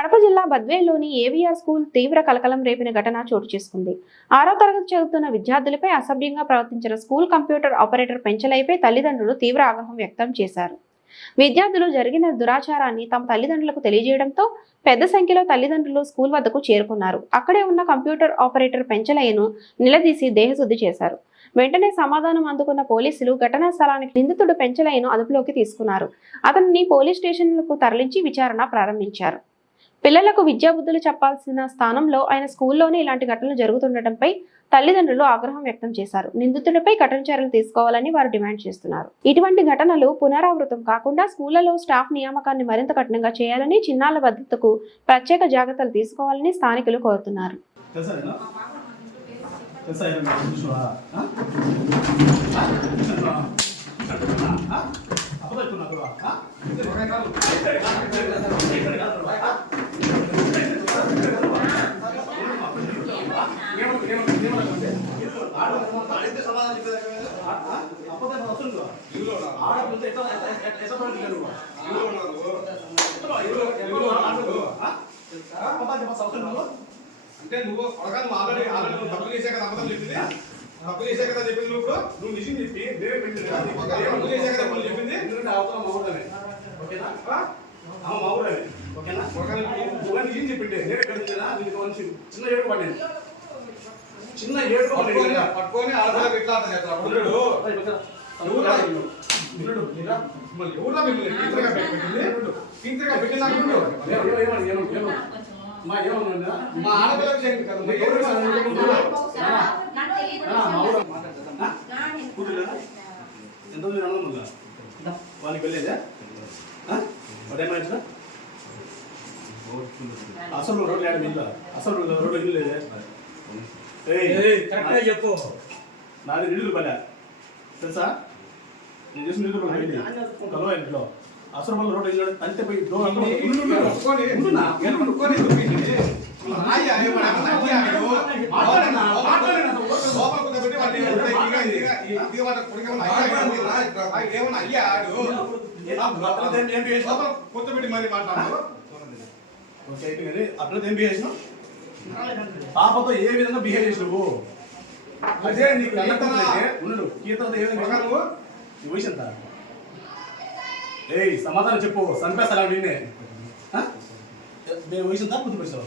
కడప జిల్లా బద్వేలోని AVR school తీవ్ర కలకలం రేపిన ఘటన చోటు చేసుకుంది. ఆరో తరగతి చదువుతున్న విద్యార్థులపై అసభ్యంగా ప్రవర్తించిన స్కూల్ కంప్యూటర్ ఆపరేటర్ పెంచలైపై తల్లిదండ్రులు తీవ్ర ఆగ్రహం వ్యక్తం చేశారు. విద్యార్థులు జరిగిన దురాచారాన్ని తమ తల్లిదండ్రులకు తెలియజేయడంతో పెద్ద సంఖ్యలో తల్లిదండ్రులు స్కూల్ వద్దకు చేరుకున్నారు. అక్కడే ఉన్న కంప్యూటర్ ఆపరేటర్ పెంచలయ్యను నిలదీసి దేహశుద్ధి చేశారు. వెంటనే సమాధానం అందుకున్న పోలీసులు ఘటనా స్థలానికి నిందితుడు పెంచలయ్యను అదుపులోకి తీసుకున్నారు. అతనిని పోలీస్ స్టేషన్లకు తరలించి విచారణ ప్రారంభించారు. పిల్లలకు విద్యాబుద్ధులు చెప్పాల్సిన స్థానంలో ఆయన స్కూల్లోనే ఇలాంటి ఘటనలు జరుగుతుండటంపై తల్లిదండ్రులు ఆగ్రహం వ్యక్తం చేశారు. నిందితుడిపై కఠిన చర్యలు తీసుకోవాలని వారు డిమాండ్ చేస్తున్నారు. ఇటువంటి ఘటనలు పునరావృతం కాకుండా స్కూళ్ళలో స్టాఫ్ నియామకాన్ని మరింత కఠినంగా చేయాలని చిన్నాల భద్రతకు ప్రత్యేక జాగ్రత్తలు తీసుకోవాలని స్థానికులు కోరుతున్నారు తెలుసా నేను తెలుసా ఆయన నాకు చూసావా? ఆ? ఆ? చూసావా? ఆ? అబద్ధం చెప్తున్నావు కదా? ఆ? ఆ? ఆ? అబద్ధం వస్తుంది కదా? ఆడపిల్లతో ఎట్లా- ఎట్లా- ఎట్లా- ఎట్లా ప్రవర్తించారు నువ్వు? ఎట్లా? ఎవరు- ఎవరు ఆడపిల్లలు? ఆ? అబద్ధాలు చెప్పాల్సిన అవసరం లేదు. అంటే నువ్వు కొడగా నువ్వు ఆల్రెడీ ఆల్రెడీ నువ్వు తప్పు చేసే కదా అబద్ధం చెప్పింది? తప్పు చేసే కదా చెప్పింది నువ్వు? ఇప్పుడు నువ్వు నిజం చెప్పి వేరే పెట్టింది తప్పు చేసే కదా ఇప్పుడు చెప్పింది ఎందుకంటే అవతల మౌడనే ఓకేనా? ఆ? మౌడనే ఓకేనా? కొడగా నువ్వు నువ్వు నిజం చెప్పింటే నేనే కడుగుతున్నా నీకు మంచి చిన్న ఏడు పడింది చిన్న ఏడు పట్టుకొని ఆడపిల్లకి ఏమని ఏమని ఏమని మా ఆడపిల్లకి చేయండి కదా? ఎంత రెండు వందలు వాళ్ళకి వెళ్ళేదా? అసలు రోడ్డు ఆడ ఇల్లు అసలు రోడ్డు ఇల్లు లేదే చెప్పు. నాది నిధులు పల్లె తెలుసా? నేను చేసిన నిధులు పల్లె కలవ ఇంట్లో అసలు వల్ల రోడ్డు ఇల్లు అంతే పోయి డోర్ కూర్చోబెట్టి మరి మాట్లాడు ఓకే, అయిపోయింది. అట్లా ఏం చేసినావు? పాపతో ఏ విధంగా బిహేవ్ చేసినావు? అదే నీకు కన్నతనైతే ఉండు కీర్తనతో ఏ విధంగా కొడగా నువ్వు నీ వయసు ఎంత? ఏయ్ సమాధానం చెప్పు చంపేస్తారా నిన్నే? ఆ? నీ వయసు ఎంత వయసు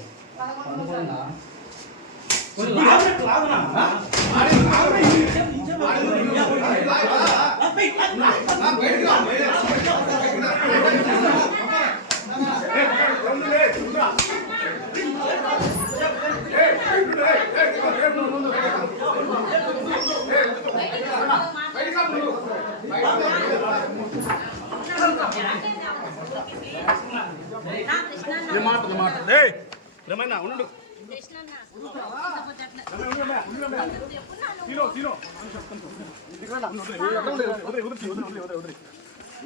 నేను మాట్లాడు. ఏమైనా ఉండు.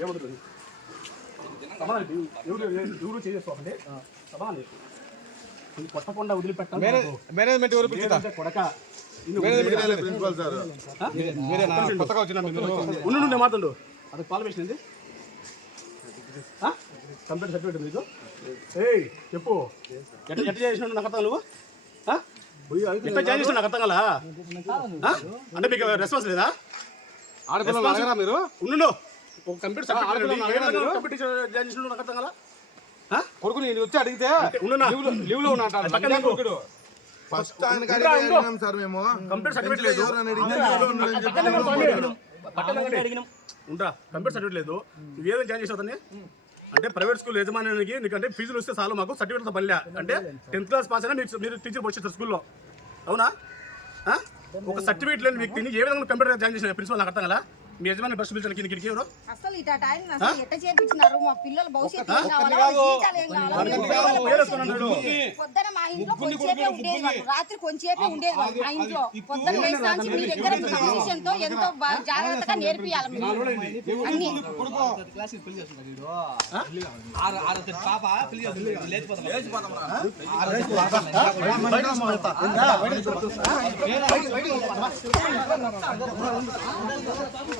ఎవరు కొట్టకుండా వదిలిపెట్టాలి మేనేజ్మెంట్ ఎవరు కొడక ప్రిన్సిపల్ సార్. కొత్తగా వచ్చిన ఉండు మాట్లాడు. అది క్వాలిఫికేషన్ ఏంది? కంప్లీట్ సర్టిఫికేట్ మీకు ఏయ్ చెప్పు. ఎట్లా ఎట్లా చేసినావు నాకు అర్థం నువ్వు? ఎట్లా జాయిన్ చేసినావు నాకు అర్థం కదా అంటే మీకు రెస్పాన్స్ లేదా? ఆడపిల్లలు అడగరా మీరు? ఉండు ఒక కంప్యూటర్? కంప్యూటర్ జాయిన్ చేసినావు నాకు అర్థం కదా ఆ? కొడుకు నేను వచ్చి అడిగితే. లీవ్లో ఉన్నా. ఫస్ట్ ఆయన కంప్యూటర్ సర్టిఫికేట్ లేదు. కంప్యూటర్ సర్టిఫికేట్ లేదు. నువ్వు జాయిన్ చేసావు అతన్ని? అంటే ప్రైవేట్ స్కూల్ యజమానికి నీకు అంటే ఫీజులు వస్తే చాలు మాకు సర్టిఫికేట్ పనిలే. అంటే టెన్త్ క్లాస్ పాస్ అయినా మీకు మీరు టీచర్ వచ్చేస్తారు స్కూల్లో. అవునా? ఆ? ఒక సర్టిఫికేట్ లేని వ్యక్తిని ఏ విధంగా కంప్యూటర్ జాయిన్ చేసిన ప్రిన్సిపల్ నాకు అర్థం కదా మీ యజమాని బస్సు పిలిచాను కిందకి ఎవరు? అసలు ఇట టైం అసలు ఎట్ట చేర్పించినారు మా పిల్లల భవిష్యత్తు ఏం కావాలా? ఏం కావాలా? పొద్దున మా ఇంట్లో ఉండేది వాళ్ళు. రాత్రి కొంచెంసేపే ఉండేది వాళ్ళు మా ఇంట్లో పొద్దున లేచి మీ దగ్గర క్రమశిక్షణ తో ఎంతో జాగ్రత్తగా నేర్పియాలి మీరు అన్ని. ఎట్లా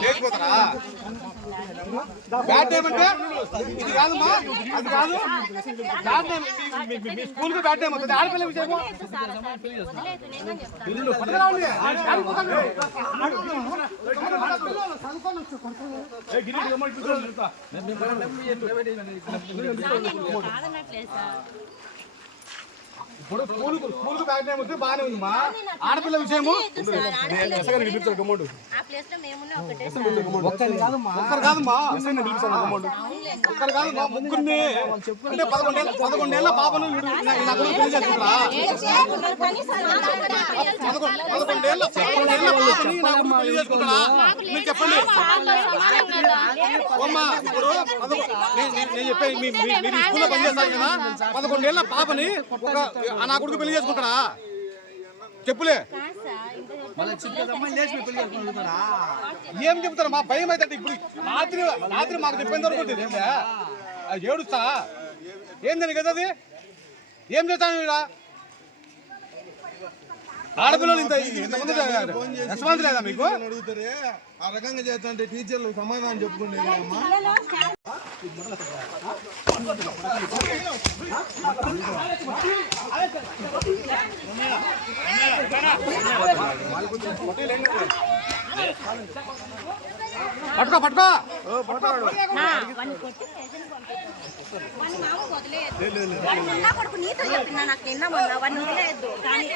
లేకపోతారా బ్యాడ్ టైం అంటే ఇది కాదమ్మా అది కాదు బ్యాడ్ టైం మీ- స్కూల్కి బ్యాడ్ టైం అవుతుంది ఆడపిల్ల విషయం ఏ గిరి అమ్మ ఇటు చూడు, చూస్తా. ఇప్పుడు స్కూల్ స్కూల్కి బ్యాడ్ టైం వస్తే బాగానే ఉందమ్మా. ఆడపిల్ల విషయము? నీకు లో మేమున్నా ఒకటే ఒక్కరు ఒక్కరు కాదమ్మా. ఒక్కరు కాదమ్మా ముగ్గురిని అంటే పదకొండేళ్ళ పదకొండేళ్ళ పాపను వీడు నా- నా కొడుకు పెళ్ళి చేసుకుంటారా. పాపని పెళ్ళి మీరు చెప్పండి. ఇప్పుడు నేను- నేను- నేను చెప్పే మీ మీ- మీరు స్కూల్లో పనిచేస్తారు కదా? పాపని ఒక ఆ నా కొడుకు పెళ్ళి చేసుకుంటారా చెప్పులే. ఏం చెప్తారు? మా భయం అయితే ఇప్పుడు రాత్రి రాత్రి మాకు చెప్పేంత వరకు ఏడుస్తా? ఏందని కదా అది? ఏం చేస్తాను ఇక్కడ ఆడపిల్లలు ఇంత ఇంతమంది రెస్పాన్స్ లేదా మీకు? అడుగుతారే ఆ రకంగా చేస్తుంటే టీచర్లు సమాధానం చెప్పుకునేది అమ్మా పట్టుకో. పట్టుకో కొడుకు నీతో చెప్తున్నా నాకు నిన్న మొన్న కానీ